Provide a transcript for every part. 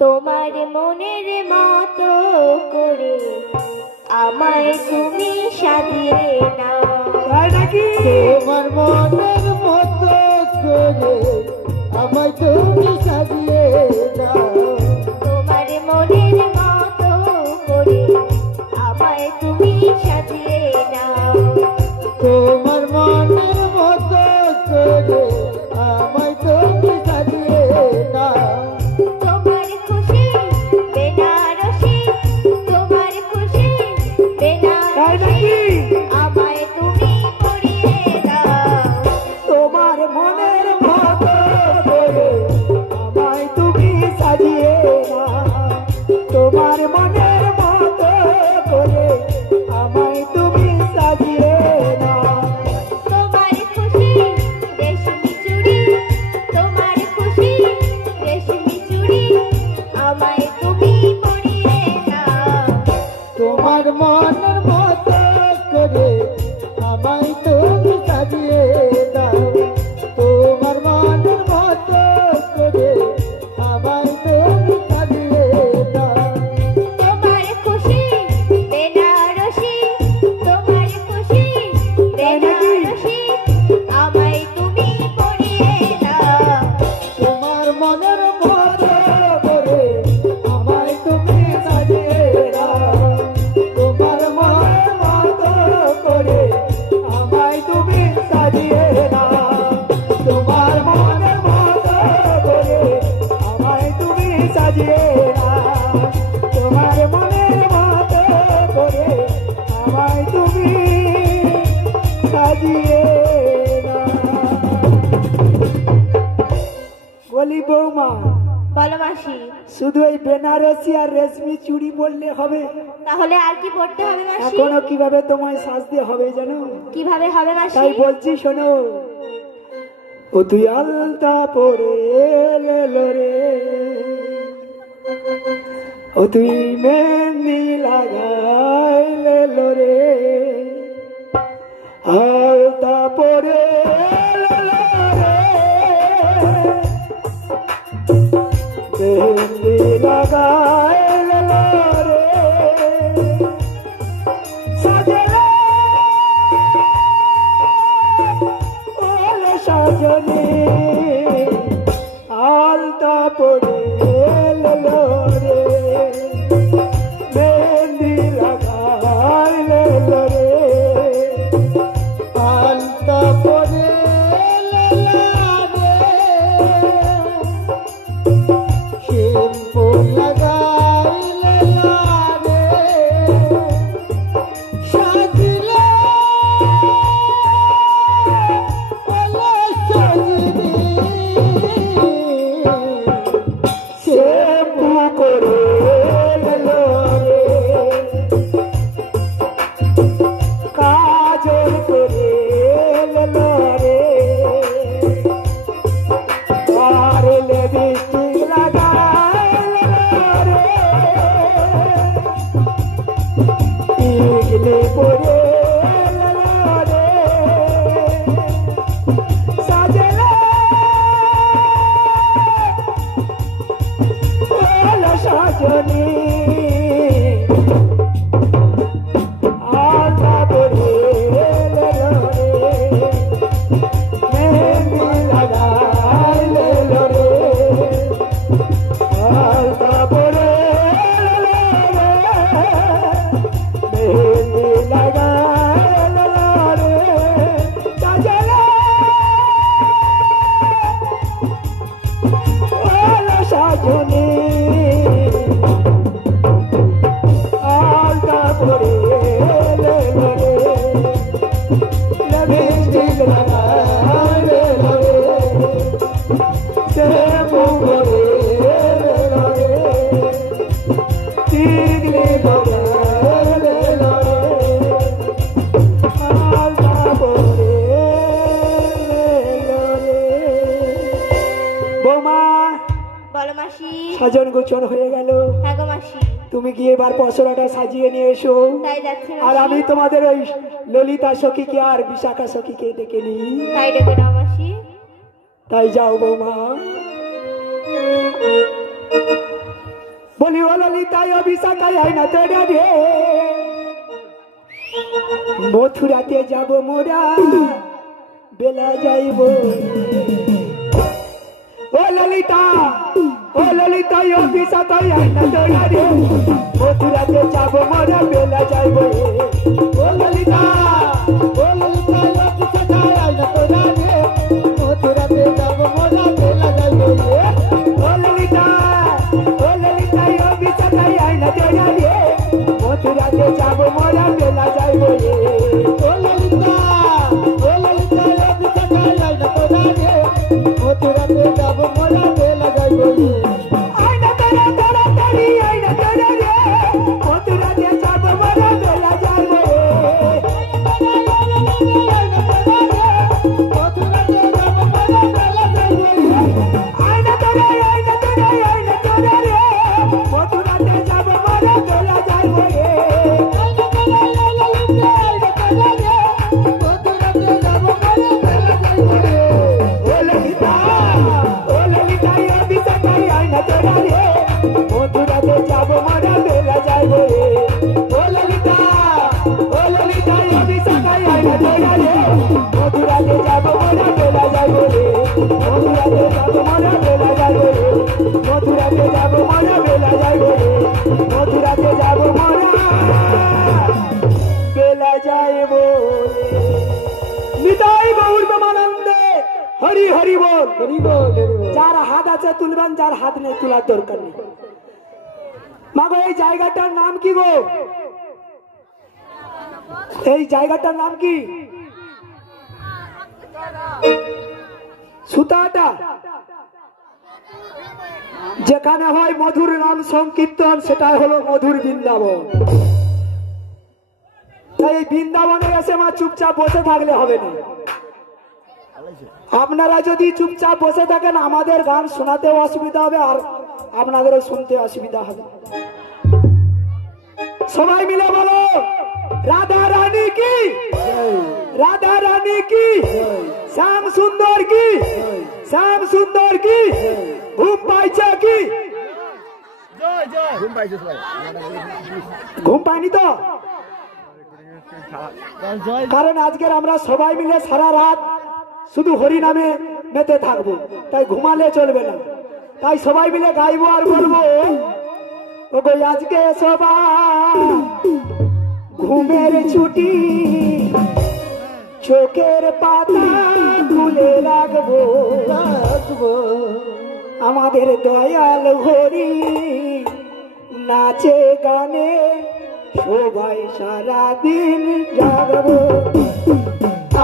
তোমার মনের মতো করে আমায় তুমি সাজিয়ে নাও। তোমার মনের মতো করে আমায় তুমি সাজিয়ে নাও। তোমার মনের মতো করে আমায় তুমি সাজিয়ে নাও। তোমার মনের মতো করে আমায় তুমি সাজিয়ে নাও। তোমার খুশি বেনারসি, তোমার খুশি বেনারসি আমায় তুমি পরিয়ে দাও। তোমার মনের মতো করে আমায় তুমি সাজিয়ে নাও। তোমার মনের মতো করে আমায় তুমি সাজিয়ে নাও। তোমার খুশি রেশমি চুড়ি, তোমার খুশি রেশমি চুড়ি আমায় তুমি পরিয়ে দাও। তোমার মনের মতো করে আমায় তুমি সাজিয়ে দাও। তোমার মনের মতো করে আমায় তুমি সাজিয়ে দাও। তোমার খুশি বেনারসি, তোমার খুশি বেনারসি আমায় তুমি পরিয়ে দাও। তোমার মনের মতো করে আমায় তুমি সাজিয়ে দাও। তোমার মনের মতো করে আমায় তুমি সাজিয়ে দাও। তোমার মনের মতো করে আমায় তুমি সাজিয়ে দাও। তোমার মনের মতো করে আমায় তুমি সাজিয়ে দাও। বলি বৌমা, বলো মাসি, শুধু এই বেনারসি আর রেশমি চুড়ি বললে হবে? তাহলে আর কি পড়তে হবে মাসি? এখনো কিভাবে তোমায় সাজতে হবে জানো? কিভাবে হবে মাসি? তাই বলছি শোনো। ও তুই আলতা পরে এলো রে, ও তুই মেহেন্দি লাগাইলে রে, আলতা পরে এলো রে, মেহেন্দি লাগাইলে রে, সাজলে ওলে সাজনি, আলতা পরে এলো রে, মেহেন্দি লাগাইলে রে, আলতা পরে এলো রে, শ্যাম্পু লাগাইলে রে, সাজলে ওলে সাজনি, শ্যাম্পু করে এলো রে, কাজল করে এলো রে, আর লিপস্টিক লাগাইলো রে, টিকলি পরে এলো রে, সাজলে ওলে সাজনি, আলতা পরে এলো রে, মেহেন্দি লাগাইলে রে, আলতা পরে এলো রে, মেহেন্দি লাগাইলে রে, সাজলে ওলে সাজনি, আলতা পরে এলো রে, লিপস্টিক লাগাইলে রে, শ্যাম্পু করে এলো রে, টিকলি লাগাইলে রে, আলতা পরে এলো রে। বৌমা, বলো মাসি। সাজন গোছন হয়ে গেল। হ্যাঁ গো মাসি, তুমি গিয়ে এবার পসরাটা সাজিয়ে নিয়ে এসো। তাই যাচ্ছি আর মাসি। আমি তোমাদের ওই ললিতা সখীকে আর বিশাখা সখীকে ডেকে নিই। তাই ডেকে নাও মাসি। তাই যাও বৌমা। বলি ও ললিতায় ও বিশাখায় হয় না তোরা রে মথুরাতে যাব মোরা বেলা যাইব ও ললিতা ও বিশাখায় হয় না তোরা রে মথুরাতে যাব মোরা বেলা যাইব ও ললিতা ও বিশাখায় হয় না তোরা রে মথুরাতে যাব মোরা বেলা যাইব ও ললিতা ও বিশাখায় হয় না তোরা রে মথুরাতে যাব মোরা বেলা যাইব ও ললিতা ও বিশাখায় হয় না তোরা রে মথুরাতে যাব মোরা বেলা যাইব আইনা তোরা তোরা তোরি আইনা তোরা রে মথুরাতে যাব মোরা বেলা যাইব আইনা তোরা রে মথুরাতে যাব মোরা বেলা যাইব মথুরাতে যাব মোরা বেলা যাইব মথুরাতে যাব মোরা বেলা যাইব নিতাই গৌর প্রেমানন্দে হরি হরি বল যার হাত আছে তুলবেন যার হাত নেই তোলার দরকার নেই মাগো এই জায়গাটার নাম কি গো এই জায়গাটার নাম কি সুতাটা যেখানে হয় মধুর নাম সংকীর্তন সেটা হলো মধুর বৃন্দাবন তাই এই বৃন্দাবনে এসে মা চুপচাপ বসে থাকলে হবে না আপনারা যদি চুপচাপ বসে থাকেন আমাদের গান শোনাতেও অসুবিধা হবে আর আপনাদেরও শুনতে অসুবিধা হবে সবাই মিলে বলো রাধা রানী কি রাধা রানী কি শ্যাম সুন্দর কি শ্যাম সুন্দর কি ঘুম পাইছে কি ঘুম পাইনি তো কারণ আজকের আমরা সবাই মিলে সারা রাত শুধু হরি নামে মেতে থাকবো তাই ঘুমালে চলবে না তাই সবাই মিলে গাইবো আর বলবো ওগো আজকে সবাই ঘুমের ছুটি চোখের পাতা খুলে রাখবো আমাদের দয়াল হরি নাচে গানে সবাই সারাদিন জাগবো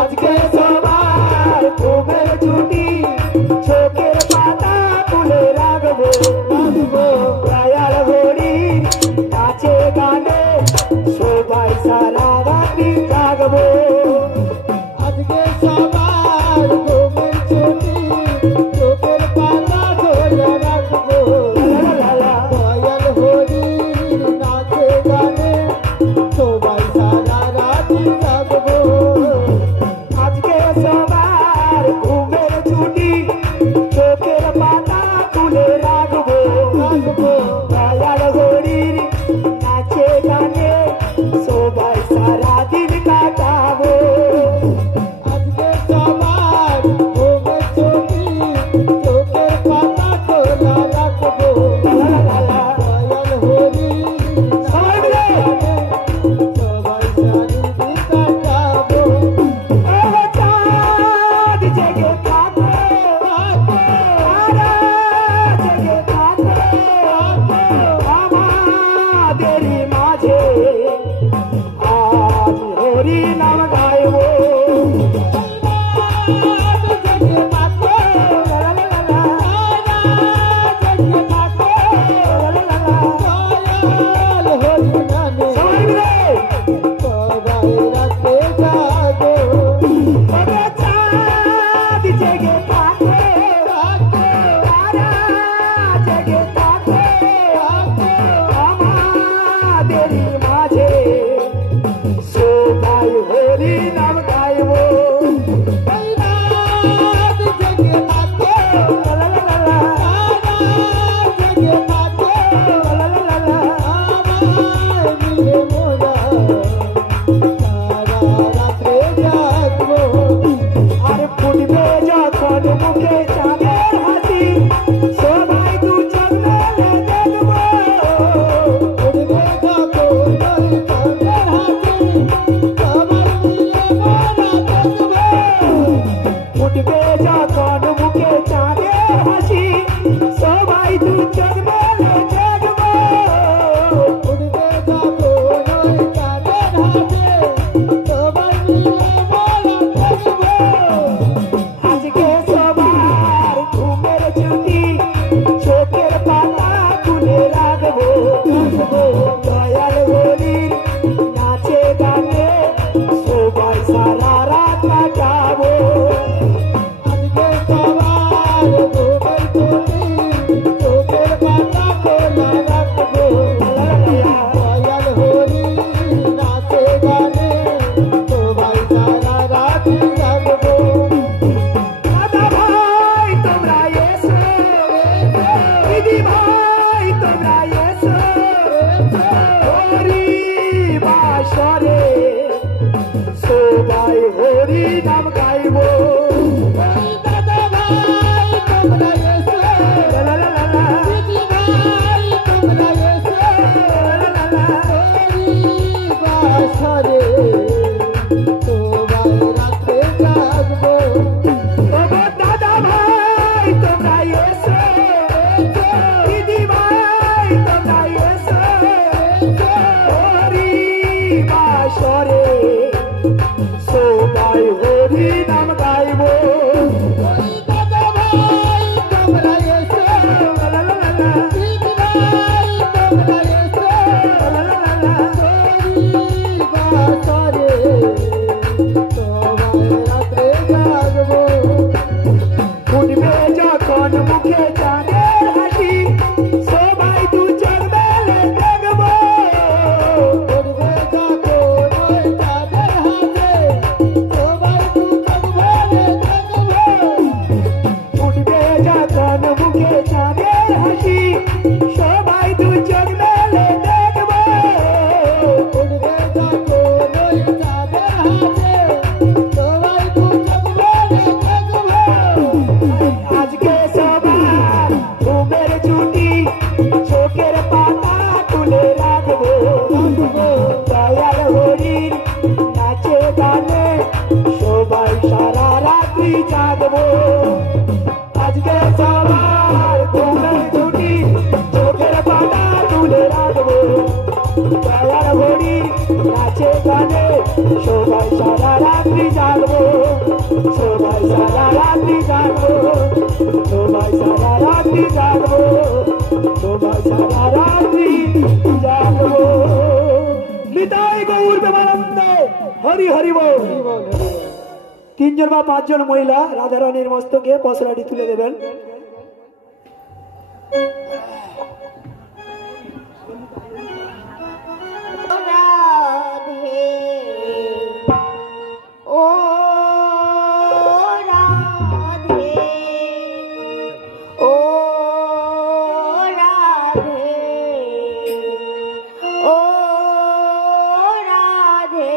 আজকে সবার ঘুমের ছুটি চোখের পাতা খুলে রাখবো দয়াল হরি নাচে গানে সবাই সারাদিন জাগবো আজকে সবার ঘুমের ছুটি চোখের পাতা খুলে রাখবো দয়াল হরি নাচে গানে সবাই সারাদিন জাগবো আজকে সবার ঘুমের ছুটি চোখের পাতা খুলে রাখবো দয়াল হরির নাচে গানে সবাই সারাদিন কাটাবো আজকে সবার ঘুমের ছুটি চোখের পাতা খোলা রাখবো দয়াল হরির সবাই মিলে সবাই সারাদিন কাটাবো চাঁদ জেগে থাকো তারা জেগে থাকো দিদি ভাই তোমরা এসো হরি বাসরে সবাই হরি নাম গাইব দাদা ভাই তোমরা এসো লা লা লা লা দিদি ভাই তোমরা এসো লা লা লা হরি বাসরে সবাই রাতে জাগবো ও দাদা ভাই তোমরা এসো দিদি ভাই তোমরা এসো হরি বাসরে সবাই হরি নাম গাইব দাদা ভাই তোমরা এসো লা লা লা লা দিদি ভাই তোমরা এসো লা লা লা লা হরি বাসরে সবাই রাতে জাগবো উঠবে যখন মুখে চাঁদের হাসি সবাই দু চোখ মেলে দেখবো উঠবে যখন ওই চাঁদের হাসে সবাই দু চোখ মেলে দেখবো উঠবে যখন মুখে চাঁদের হাসি সবাই দু চোখ মেলে দেখবো উঠবে যখন ওই চাঁদের হাসে সবাই দু চোখ মেলে দেখবো আজকে সবার ঘুমের ছুটি চোখের পাতা তুলে রাখবো দয়াল হরির নাচে গানে সবাই সারা রাত্রি জাগবো আজকে সবার ঘুমের ছুটি চোখের পাতা তুলে রাখবো দয়াল হরির নাচে গানে সবাই সারা রাত্রি জাগবো সবাই সারা রাত্রি জাগবো সবাই সারা রাত্রি জাগবো সবাই সারা রাত্রি জাগবো নিতাই গৌর প্রেমানন্দে হরি হরি বল তিনজন বা পাঁচজন মহিলা রাধারানীর মস্তকে পসরাটি তুলে দেবেন রাধে ও রাধে ও রাধে ও রাধে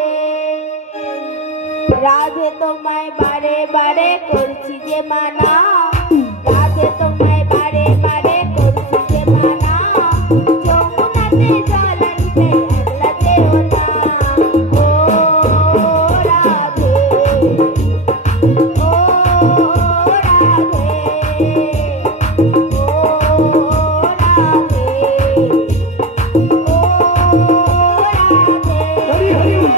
রাধে তোমায় বারে বারে করছি যে মানা রাধে তোমায় বারে বারে করছি যে মানা যমুনাতে জল আনতে একলা যেও না ও রাধে ও রাধে ও রাধে ও রাধে হরি হরি বল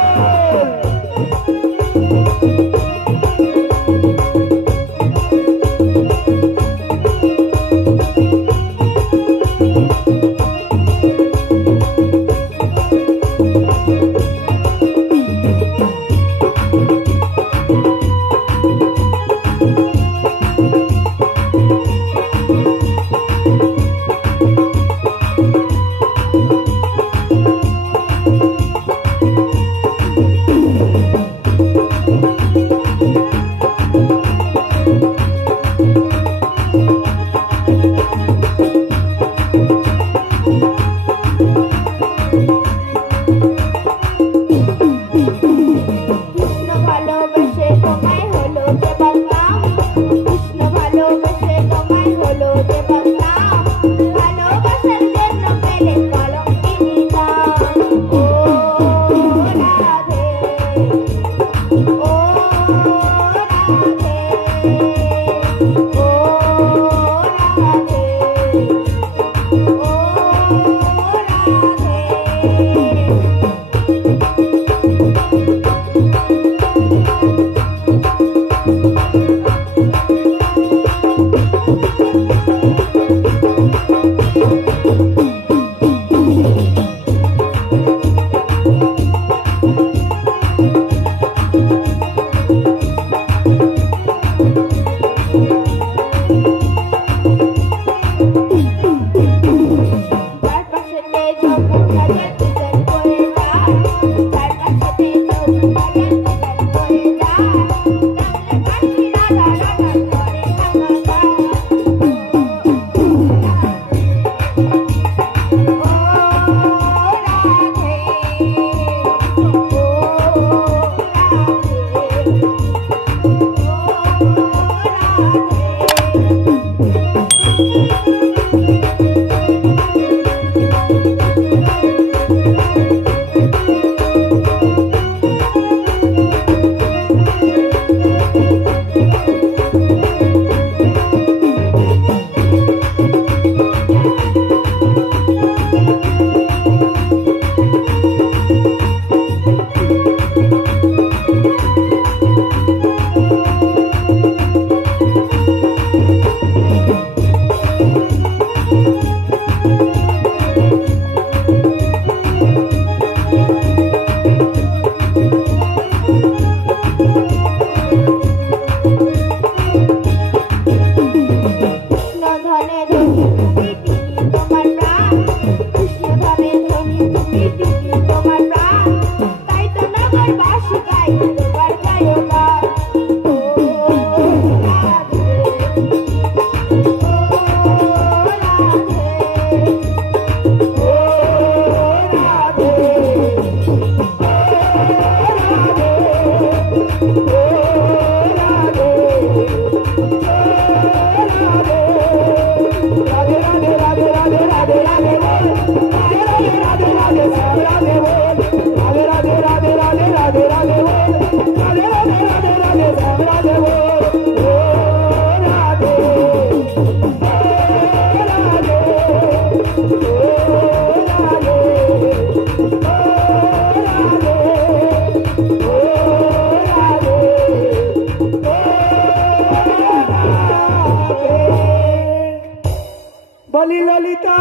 বলি ললিতা,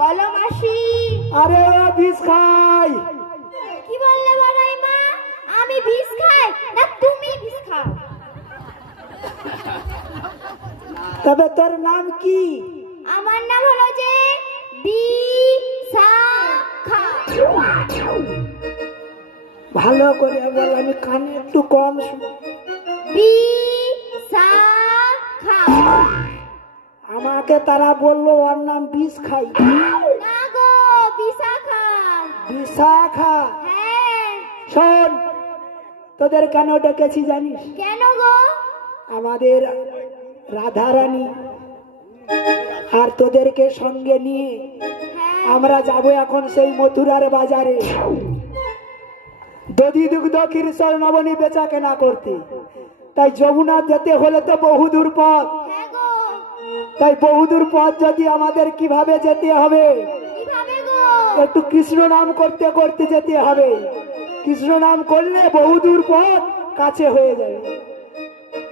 বলো মাসি। আরে ও বিষ খাই। কি বললে বড়াই মা? আমি বিষ খাই না তুমি বিষ খাও? তবে তোর নাম কি? আমার নাম হলো যে বিশাখা। ভালো করে বল, আমি কানে একটু কম শুনি। বিশাখা। আমাকে তারা বললো ওর নাম বিষ খাই। না গো, বিশাখা। বিশাখা? হ্যাঁ। শোন, তোদের কেন ডেকেছি জানিস? কেন গো? আমাদের রাধারানী আর তোদেরকে সঙ্গে নিয়ে আমরা যাব এখন সেই মথুরার বাজারে দধি দুগ্ধ ক্ষীরসর নবনী বেচা কেনা করতে। তাই যমুনা যেতে হলে তো বহুদূর পথ। হ্যাঁ গো। তাই বহুদূর পথ যদি আমাদের কিভাবে যেতে হবে? কিভাবে গো? একটু কৃষ্ণ নাম করতে করতে যেতে হবে। কৃষ্ণ নাম করলে বহুদূর পথ কাছে হয়ে যাবে।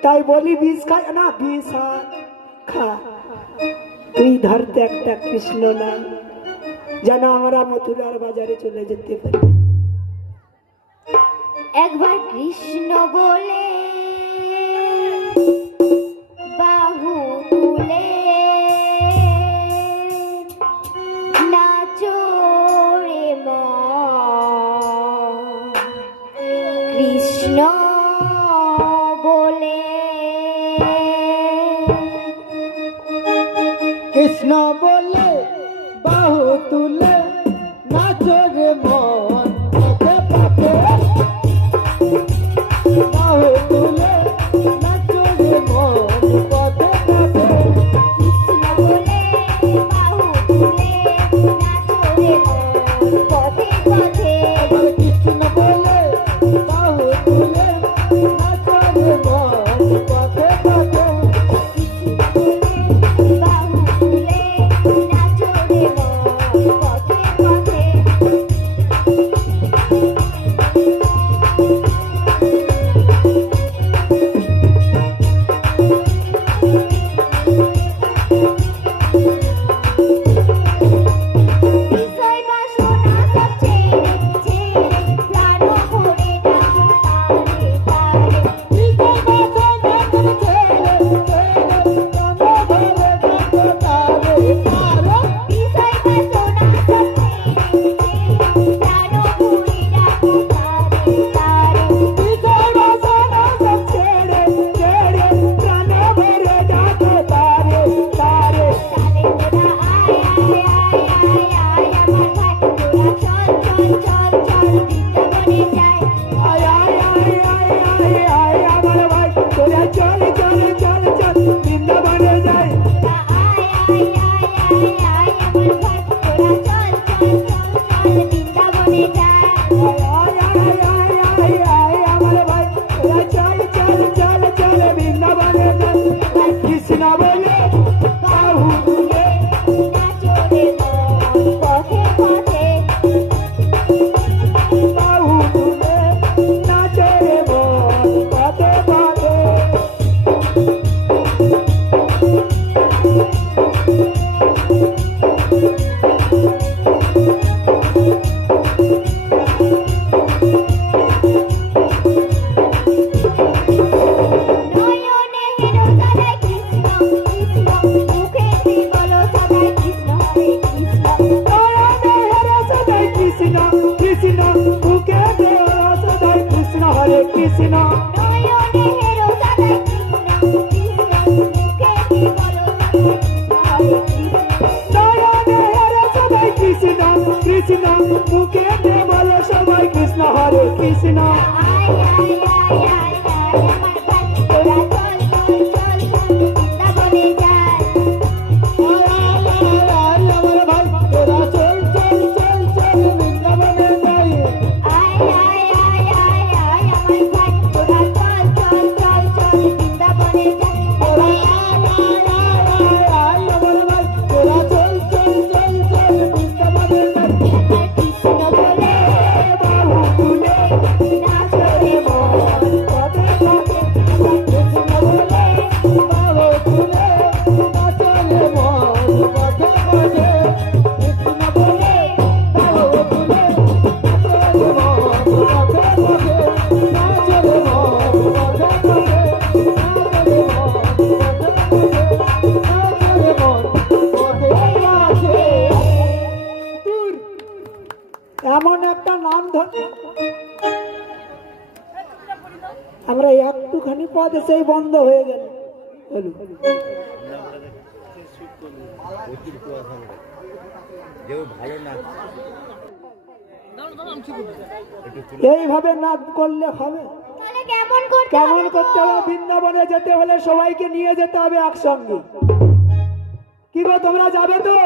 তাই বলি বিষ খা না, বিষ খা। তুই ধরতে একটা কৃষ্ণ নাম, যেন আমরা মথুরার বাজারে চলে যেতে পারি। একবার কৃষ্ণ বলে বাহু তুলে নাচো রে মন। কৃষ্ণ বলে কৃষ্ণ বলে বাহু তুলে নাচো রে মন। বাহু তুলে নাচো রে মন পথে পথে। কৃষ্ণ বলে বাহু তুলে নাচো রে মন পথে পথে। কৃষ্ণ বলে বাহু তুলে নাচো রে মন পথে পথে। বাহু তুলে নাচো রে মন কৃষ্ণ নয়নে হেরো দাদাই কৃষ্ণ কৃষ্ণ মুখে কি বলো হরে কৃষ্ণ নয়নে হেরে সবাই কৃষ্ণ কৃষ্ণ মুখে দিয়ে বলো সবাই কৃষ্ণ হরে কৃষ্ণ আয় আয় আয় আয় আয় আমার ভাই তোরা চল চল চল চল বৃন্দাবনে যায় আমার ভাই তোরা চল চল চল চল বৃন্দাবনে যাই আয় আয় আয় আয় আয় আমার ভাই তোরা চল চল চল চল বৃন্দাবনে যায় আমার ভাই তোরা চল চল চল চল বৃন্দাবনে যাই কৃষ্ণ বলে বাহু তুলে নাচ রে মন পদে পদে কৃষ্ণ বলে বাহু তুলে নাচলে মন পদে পদে কৃষ্ণ বলে বাহু তুলে নাচলে মন পদে পদে নাচলে মন পদে পদে নাচলে মন পদে পদে নাচলে মন এমন একটা নাম ধর আমরা একটুখানি পদে সেই বন্ধ হয়ে গেল এইভাবে নাচ করলে হবে তাহলে কেমন করতে কেমন করতে হবে বৃন্দাবনে যেতে হলে সবাইকে নিয়ে যেতে হবে একসঙ্গে কি গো তোমরা যাবে তো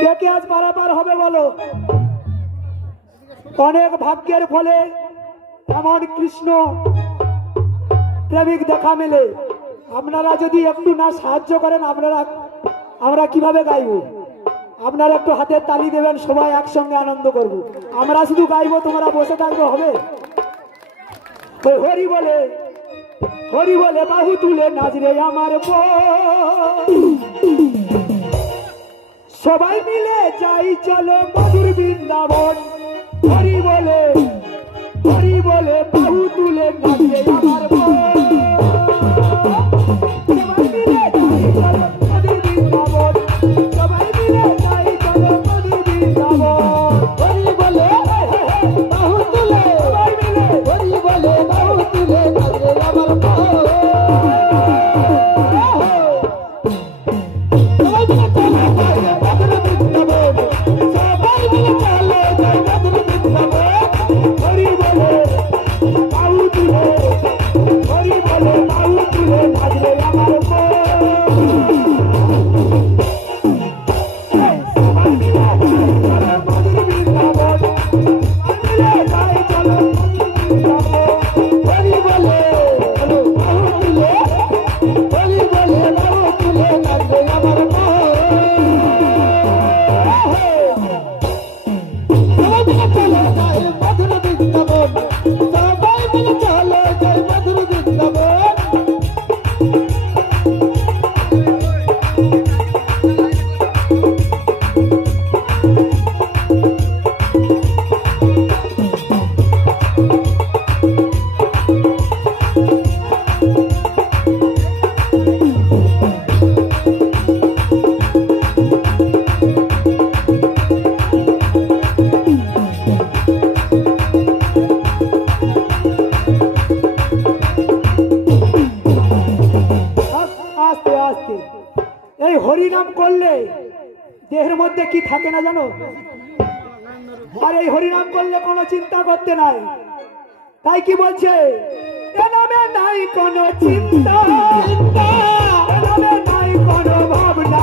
কে কে আজ পারাপার হবে বলো অনেক ভাগ্যের ফলে এমন কৃষ্ণ প্রেমিক দেখা মেলে আপনারা যদি একটু না সাহায্য করেন আমরা কিভাবে গাইবো আপনারা একটু হাতের তালি দেবেন সবাই একসঙ্গে আনন্দ করব আমরা শুধু গাইবো তোমরা বসে থাকবে হবে ওই হরি বলে বাহু তুলে নাচরে আমার সবাই মিলে যাই চলো মধুর বৃন্দাবন হরি বলে বাহু তুলে নাচরে আমার সবাই মিলে যাই চলো মধুর বৃন্দাবন সবাই মিলে যাই চলো মধুর বৃন্দাবন হরি বলে বাহু তুলে সবাই মিলে হরি বলে বাহু তুলে নাচরে আমার হরিনাম করলে দেহের মধ্যে কি থাকে না জানো আর এই হরিনাম করলে কোনো চিন্তা করতে নাই তাই কি বলছে এ নামে নাই কোনো চিন্তা এ নামে নাই কোনো ভাবনা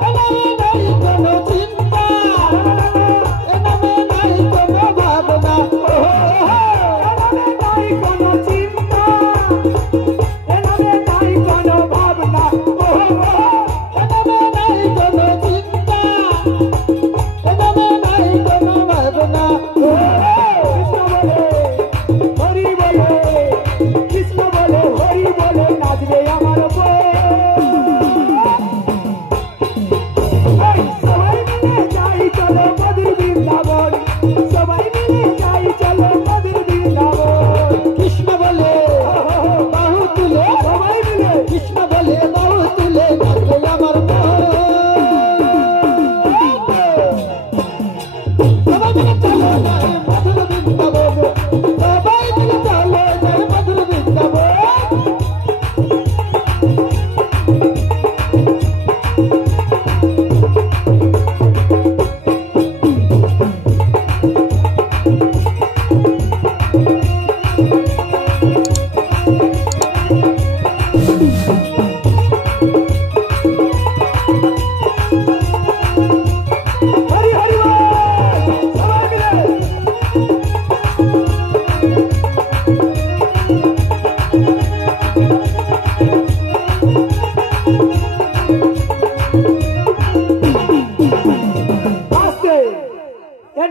এ নামে নাই কোনো চিন্তা এ নামে নাই কোনো ভাবনা এ নামে নাই কোনো চিন্তা এ নামে নাই কোনো ভাবনা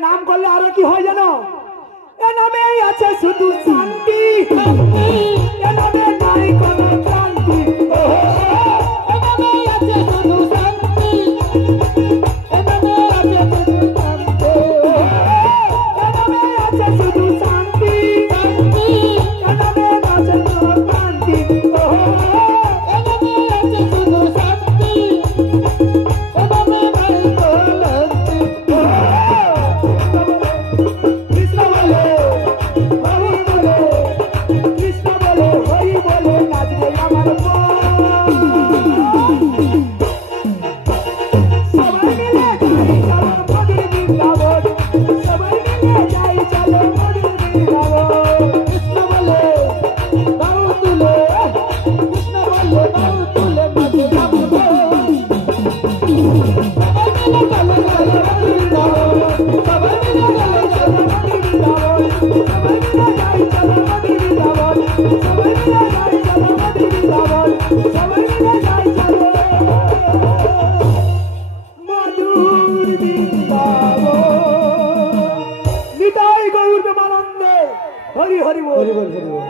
নাম করলে আরো কি হয় জানো? এ নামে আছে শুধু শান্তি, এ নামে নাই কোনো ক্রান্তি। এ নামে আছে শুধু শান্তি, এ নামে আছে শুধু শান্তি, এ নামে আছে শুধু শান্তি, এ নামে আছে কোনো ক্রান্তি। এ নামে আছে শুধু শান্তি, এ নামে নাই কোনো কৃষ্ণ বলে, হরি বলে, কৃষ্ণ বলে, হরি বলে, নাচবে আমার মন। সবাই মিলে যাই চলো মধুর বৃন্দাবন, সবাই মিলে যাই চলো মধুর বৃন্দাবন। কৃষ্ণ বলে বাউ তুলে, কৃষ্ণ বলে বাউ তুলে নাচবে আমার মন। সবাই মিলে চলো চলো মধুর বৃন্দাবন, সবাই মিলে চলো চলো মধুর বৃন্দাবন, সবাই মিলে যাই চলো মধুর বৃন্দাবন, সবাই মিলে যাই চলো মধুর বৃন্দাবন, সবাই মিলে যাই চলো মধুর বৃন্দাবন। নিতাই গৌর প্রেমানন্দে হরি হরি বল, হরি বল, হরি বল।